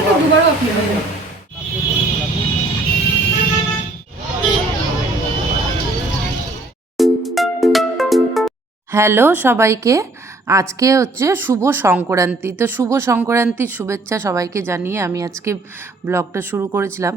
থেকে দুবারও আপনি হয়ে হ্যালো সবাইকে আজকে হচ্ছে শুভ সংক্রান্তি। তো শুভ সংক্রান্তির শুভেচ্ছা সবাইকে জানিয়ে আমি আজকে ব্লগটা শুরু করেছিলাম।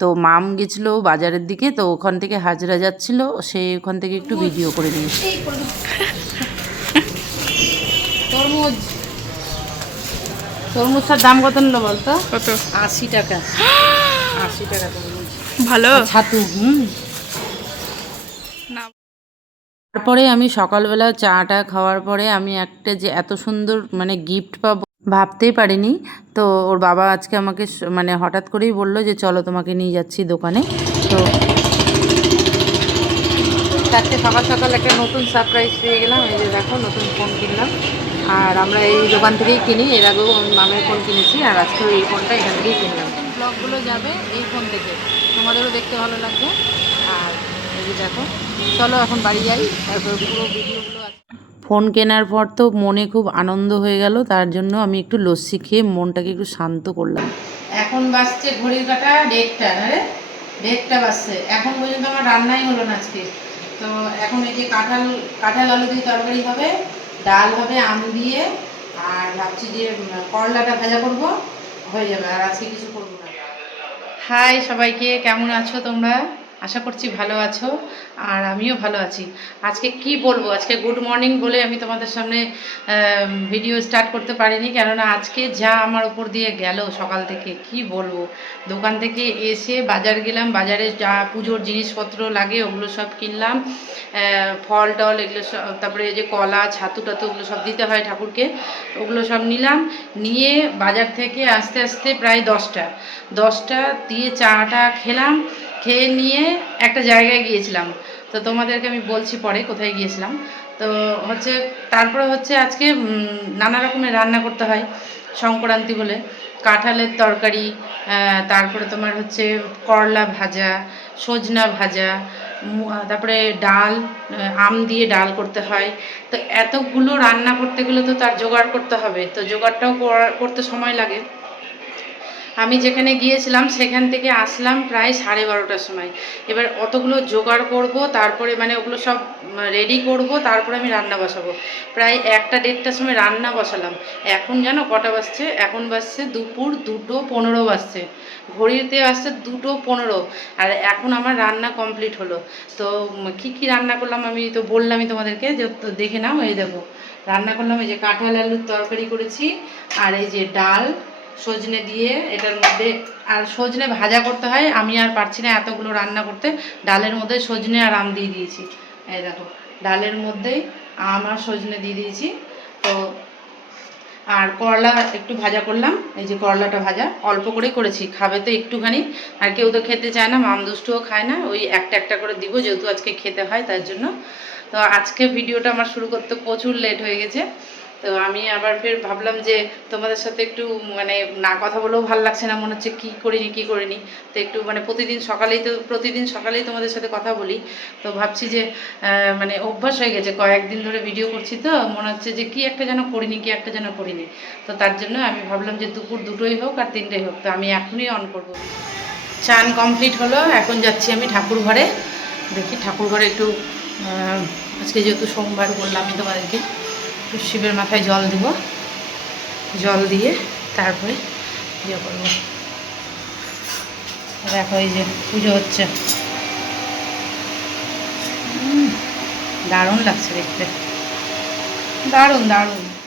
তো মাম গেছিল বাজারের দিকে তো ওখান থেকে হাজরা যাচ্ছিল সে ওখান থেকে একটু ভিডিও করে নিয়েছে তরমুজটার দাম কত নিল বলতো? কত? আশি টাকা। আশি টাকা তরমুজ। ভালো। ছাতু হুম। তারপরে আমি সকালবেলা চাটা খাওয়ার পরে আমি একটা যে এত সুন্দর মানে গিফট পাবো ভাবতেই পারিনি। তো ওর বাবা আজকে আমাকে মানে হঠাৎ করেই বলল যে চলো তোমাকে নিয়ে যাচ্ছি দোকানে। তো চারটে সকাল সকাল একটা নতুন সারপ্রাইজ পেয়ে গেলাম। এই যে দেখো নতুন ফোন কিনলাম। আর আমরা এই দোকান থেকেই কিনি। এর আগেও মামের ফোন কিনেছি আর আজকেও এই ফোনটা এখান থেকেই কিনলাম। ব্লগগুলো যাবে এই ফোন থেকে। তোমাদেরও দেখতে ভালো লাগবে। আর এই দেখো চলো এখন বাড়ি যাই। তারপর পুরো ভিডিওগুলো ফোন কেনার পর তো মনে খুব আনন্দ হয়ে গেল তার জন্য আমি একটু লস্যি খেয়ে মনটাকে একটু শান্ত করলাম। এখন বাজছে ঘড়ির কাটা না রে? দেড়টা বাজছে। এখন পর্যন্ত আমার রান্নাই হলো না আজকে। তো এখন এই যে কাঁঠাল কাঁঠাল আলু দিয়ে তরকারি হবে ডাল হবে আলু দিয়ে, আর ভাবছি যে করলাটা ভাজা করব, হয়ে যাবে, আর আজকে কিছু করব না। হাই সবাইকে, কেমন আছো তোমরা? আশা করছি ভালো আছো, আর আমিও ভালো আছি। আজকে কি বলব? আজকে গুড মর্নিং বলে আমি তোমাদের সামনে ভিডিও স্টার্ট করতে পারিনি। কেননা আজকে যা আমার উপর দিয়ে গেল সকাল থেকে, কি বলব? দোকান থেকে এসে বাজার গেলাম, বাজারে যা পুজোর জিনিসপত্র লাগে ওগুলো সব কিনলাম। ফল টল এগুলো সব, তারপরে যে কলা, ছাতু টাতু ওগুলো সব দিতে হয় ঠাকুরকে, ওগুলো সব নিলাম। নিয়ে বাজার থেকে আস্তে আস্তে প্রায় দশটা দশটা দিয়ে চাটা খেলাম। খেয়ে নিয়ে একটা জায়গায় গিয়েছিলাম। তো তোমাদেরকে আমি বলছি পরে কোথায় গিয়েছিলাম। তো হচ্ছে তারপরে হচ্ছে আজকে নানা রকমের রান্না করতে হয়, সংক্রান্তি বলে। কাঁঠালের তরকারি তারপরে তোমার হচ্ছে করলা ভাজা, সজনা ভাজা তারপরে ডাল আম দিয়ে ডাল করতে হয়। তো এতগুলো রান্না করতে গেলে তো তার জোগাড় করতে হবে। তো জোগাড়টাও করতে সময় লাগে। আমি যেখানে গিয়েছিলাম, সেখান থেকে আসলাম প্রায় সাড়ে বারোটার সময়। এবার অতগুলো জোগাড় করব, তারপরে মানে ওগুলো সব রেডি করব, তারপরে আমি রান্না বসাবো। প্রায় একটা দেড়টার সময় রান্না বসালাম। এখন জানো কটা বাজছে? এখন বাজছে দুপুর দুটো পনেরো বাজছে। ঘড়িতে আসছে দুটো পনেরো। আর এখন আমার রান্না কমপ্লিট হলো। তো কি কি রান্না করলাম আমি তো বললামই তোমাদেরকে, যে দেখে নাও, এই দেখো। রান্না করলাম এই যে কাঁঠাল আলুর তরকারি করেছি, আর এই যে ডাল সজনে দিয়ে এটার মধ্যে, আর সজনে ভাজা করতে হয়। আমি আর পারছি না এতগুলো রান্না করতে। ডালের মধ্যে সজনে আর আম দিয়ে দিয়েছি। এই দেখো, ডালের মধ্যেই আম আর সজনে দিয়ে দিয়েছি। তো, আর করলা একটু ভাজা করলাম। এই যে করলাটা ভাজা, অল্প করেই করেছি। খাবে তো একটুখানি। আর কেউ তো খেতে চায় না, মাম দুষ্টুও খায় না। ওই একটা একটা করে দিব, যেহেতু আজকে খেতে হয়, তার জন্য। তো আজকে ভিডিওটা আমার শুরু করতে প্রচুর লেট হয়ে গেছে। তো আমি আবার ফের ভাবলাম যে তোমাদের সাথে একটু মানে না কথা বলেও ভালো লাগছে না, মনে হচ্ছে কী করিনি কী করিনি। তো একটু মানে প্রতিদিন সকালেই তো, প্রতিদিন সকালেই তোমাদের সাথে কথা বলি। তো ভাবছি যে মানে অভ্যাস হয়ে গেছে, কয়েকদিন ধরে ভিডিও করছি তো, মনে হচ্ছে যে কি একটা যেন করিনি, কি একটা যেন করিনি। তো তার জন্য আমি ভাবলাম যে দুপুর দুটোই হোক আর তিনটেই হোক, তো আমি এখনই অন করব। চান কমপ্লিট হলো, এখন যাচ্ছি আমি ঠাকুর ঘরে। দেখি ঠাকুর ঘরে একটু আজকে যেহেতু সোমবার বললাম আমি তোমাদেরকে। শিবের মাথায় জল দিব। জল দিয়ে তারপরে ইয়ে করব। দেখো এই যে পুজো হচ্ছে। দারুণ লাগছে দেখতে। দারুণ দারুণ।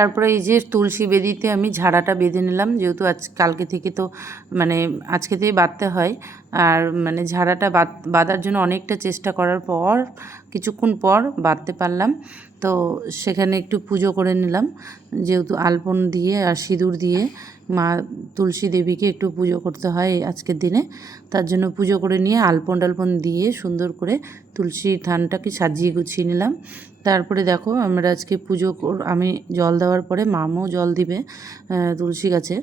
তারপরে এই যে তুলসী বেদিতে আমি ঝাড়াটা বেঁধে নিলাম, যেহেতু আজ, কালকে থেকে তো মানে আজকে থেকে বাঁধতে হয়। আর মানে ঝাড়াটা বাঁধ বাঁধার জন্য অনেকটা চেষ্টা করার পর, কিছুক্ষণ পর বাঁধতে পারলাম। তো সেখানে একটু পুজো করে নিলাম। যেহেতু আলপন দিয়ে আর সিঁদুর দিয়ে মা তুলসী দেবীকে একটু পুজো করতে হয় আজকের দিনে, তার জন্য পুজো করে নিয়ে আলপন টালপন দিয়ে সুন্দর করে তুলসী থানটাকে সাজিয়ে গুছিয়ে নিলাম। তারপরে দেখো আমরা আজকে পুজো আমি জল দেওয়ার পরে মামও জল দিবে তুলসী গাছে।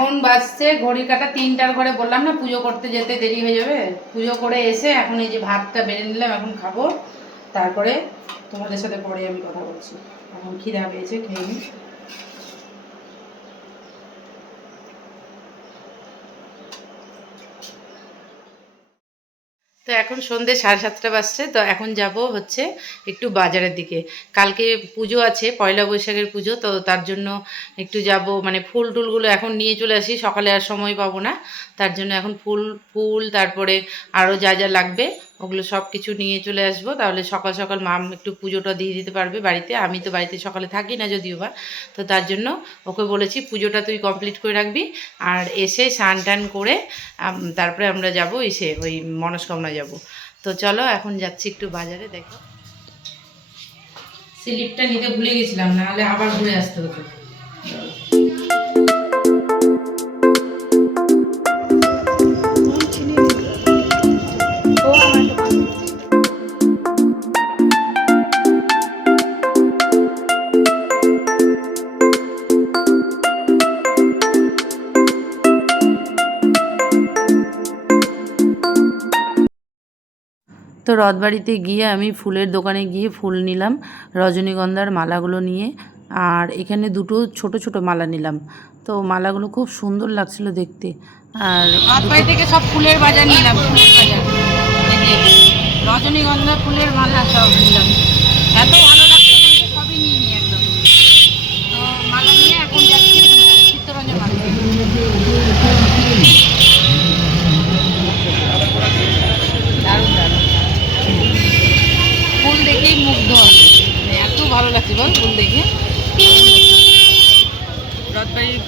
এখন বাজছে ঘড়ি কাটা তিনটার ঘরে বললাম না, পুজো করতে যেতে দেরি হয়ে যাবে। পুজো করে এসে এখন এই যে ভাতটা বেড়ে নিলাম, এখন খাব। তারপরে তোমাদের সাথে পরে আমি কথা বলছি। এখন খিদা পেয়েছে, খেয়ে নিই তো এখন সন্ধে সাড়ে সাতটা বাজছে, তো এখন যাব হচ্ছে একটু বাজারের দিকে। কালকে পুজো আছে, পয়লা বৈশাখের পুজো, তো তার জন্য একটু যাব মানে ফুল টুলগুলো এখন নিয়ে চলে আসি, সকালে আর সময় পাবো না। তার জন্য এখন ফুল ফুল, তারপরে আরও যা যা লাগবে ওগুলো সব কিছু নিয়ে চলে আসব। তাহলে সকাল সকাল মাম একটু পুজোটা দিয়ে দিতে পারবে বাড়িতে। আমি তো বাড়িতে সকালে থাকি না যদিও বা। তো তার জন্য ওকে বলেছি, পুজোটা তুই কমপ্লিট করে রাখবি। আর এসে স্নান টান করে তারপরে আমরা যাব এসে ওই মনস্কামনা যাব। তো চলো এখন যাচ্ছি একটু বাজারে, দেখো। স্লিপটা নিতে ভুলে গেছিলাম, নাহলে আবার ঘুরে আসতে হতো। তো রথবাড়িতে গিয়ে আমি ফুলের দোকানে গিয়ে ফুল নিলাম, রজনীগন্ধার মালাগুলো নিয়ে। আর এখানে দুটো ছোট ছোট মালা নিলাম। তো মালাগুলো খুব সুন্দর লাগছিল দেখতে। আর রথবাড়ি থেকে সব ফুলের বাজার নিলাম, ফুলের বাজার। রজনীগন্ধা ফুলের মালা সব নিলাম। এত ভালো লাগছে মনে হচ্ছে সবই নিয়ে নিই একদম তো মালা নিয়ে এখন যাচ্ছি আহ, চিত্তরঞ্জন মার্কেট দারুণ দারুণ ফুল দেখেই মুগ্ধ মানে এত ভালো লাগছে বল ফুল দেখে। রথবাড়ির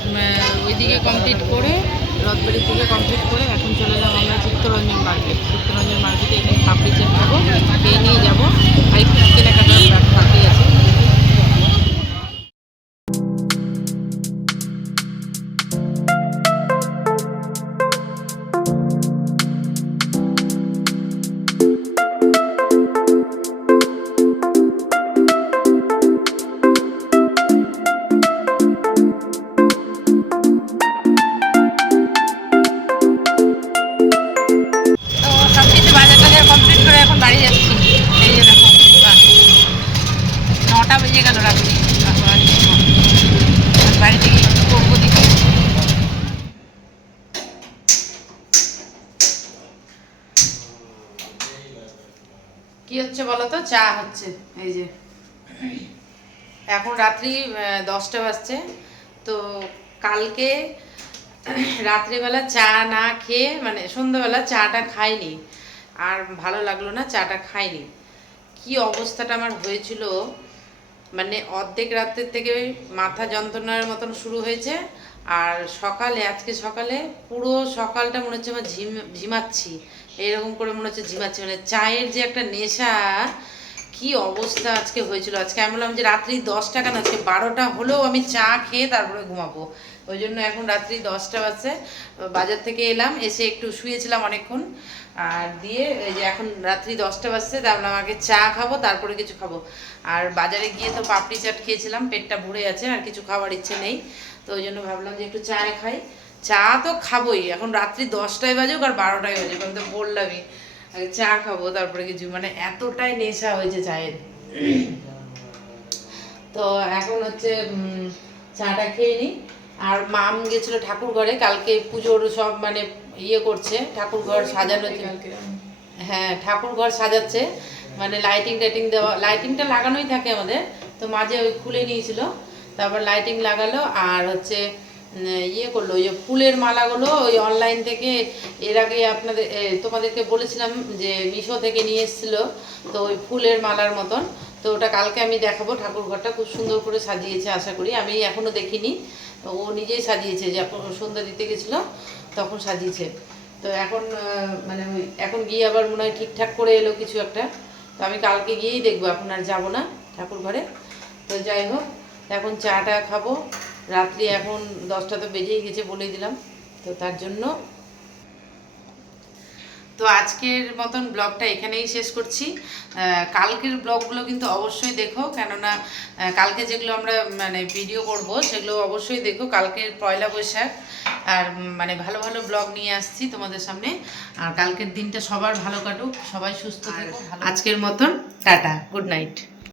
ওইদিকে কমপ্লিট করে রথবাড়ির দিকে কমপ্লিট করে এখন চলে যাব আমরা চিত্তরঞ্জন মার্কেট চিত্তরঞ্জন মার্কেটে এখানে পাপড়ি চাট খাব খেয়ে নিয়ে যাব। আর একটু কেনাকাটা বাকি আছে চা হচ্ছে, এই যে। এখন রাত্রি দশটা বাজছে। তো কালকে রাত্রিবেলা চা না খেয়ে মানে সন্ধ্যাবেলা চাটা খাইনি। আর ভালো লাগল না, চাটা খাইনি। কি অবস্থাটা আমার হয়েছিল মানে অর্ধেক রাত্রের থেকে মাথা যন্ত্রণার মতন শুরু হয়েছে। আর সকালে, আজকে সকালে পুরো সকালটা মনে হচ্ছে আমার ঝিম, ঝিমাচ্ছি। এরকম করে মনে হচ্ছে ঝিমাচ্ছি মানে চায়ের যে একটা নেশা, কি অবস্থা আজকে হয়েছিল? আজকে আমি বললাম যে রাত্রি দশটা কেন? আজকে বারোটা হলেও আমি চা খেয়ে তারপরে ঘুমাবো। ওই জন্য এখন রাত্রি দশটা বাজছে। বাজার থেকে এলাম, এসে একটু শুয়েছিলাম অনেকক্ষণ। আর দিয়ে এই যে এখন রাত্রি দশটা বাজছে তারপরে আমাকে চা খাব, তারপরে কিছু খাব। আর বাজারে গিয়ে তো পাপড়ি চাট খেয়েছিলাম, পেটটা ভরে আছে, আর কিছু খাওয়ার ইচ্ছে নেই। তো ওই জন্য ভাবলাম যে একটু চায় খাই। চা তো খাবোই এখন রাত্রি দশটায় বাজুক আর বারোটায় বাজুক আমি তো বললামই। আগে চা খাব তারপরে কিছু মানে এতটাই নেশা হয়েছে চায়ের। তো এখন হচ্ছে চাটা খেয়ে নিই। আর মাম গেছিল ঠাকুর ঘরে কালকে পুজোর সব মানে ইয়ে করছে ঠাকুর ঘর সাজানো হ্যাঁ ঠাকুর ঘর সাজাচ্ছে মানে লাইটিং টাইটিং দেওয়া লাইটিংটা লাগানোই থাকে আমাদের। তো মাঝে ওই খুলে নিয়েছিল তারপর লাইটিং লাগালো আর হচ্ছে ইয়ে করল, ওই যে ফুলের মালাগুলো ওই অনলাইন থেকে এর আগে আপনাদের তোমাদেরকে বলেছিলাম যে মিশো থেকে নিয়ে এসেছিল, তো ওই ফুলের মালার মতন। তো ওটা কালকে আমি দেখাবো ঠাকুর ঘরটা খুব সুন্দর করে সাজিয়েছে আশা করি। আমি এখনও দেখিনি ও নিজেই সাজিয়েছে যখন সন্ধ্যা দিতে গেছিল, তখন সাজিয়েছে। তো এখন মানে এখন গিয়ে আবার মনে হয় ঠিকঠাক করে এলো কিছু একটা। তো আমি কালকে গিয়েই দেখব, এখন আর যাব না ঠাকুর ঘরে তো যাই হোক, এখন চাটা খাব। রাত্রি এখন দশটা তো বেজেই গেছে বলেই দিলাম। তো তার জন্য তো আজকের মতন ব্লগটা এখানেই শেষ করছি। কালকের ব্লগগুলো কিন্তু অবশ্যই দেখো কেননা কালকে যেগুলো আমরা মানে ভিডিও করব সেগুলো অবশ্যই দেখো। কালকের পয়লা বৈশাখ আর মানে ভালো ভালো ব্লগ নিয়ে আসছি তোমাদের সামনে। আর কালকের দিনটা সবার ভালো কাটুক সবাই সুস্থ থেকো আজকের মতন টাটা গুড নাইট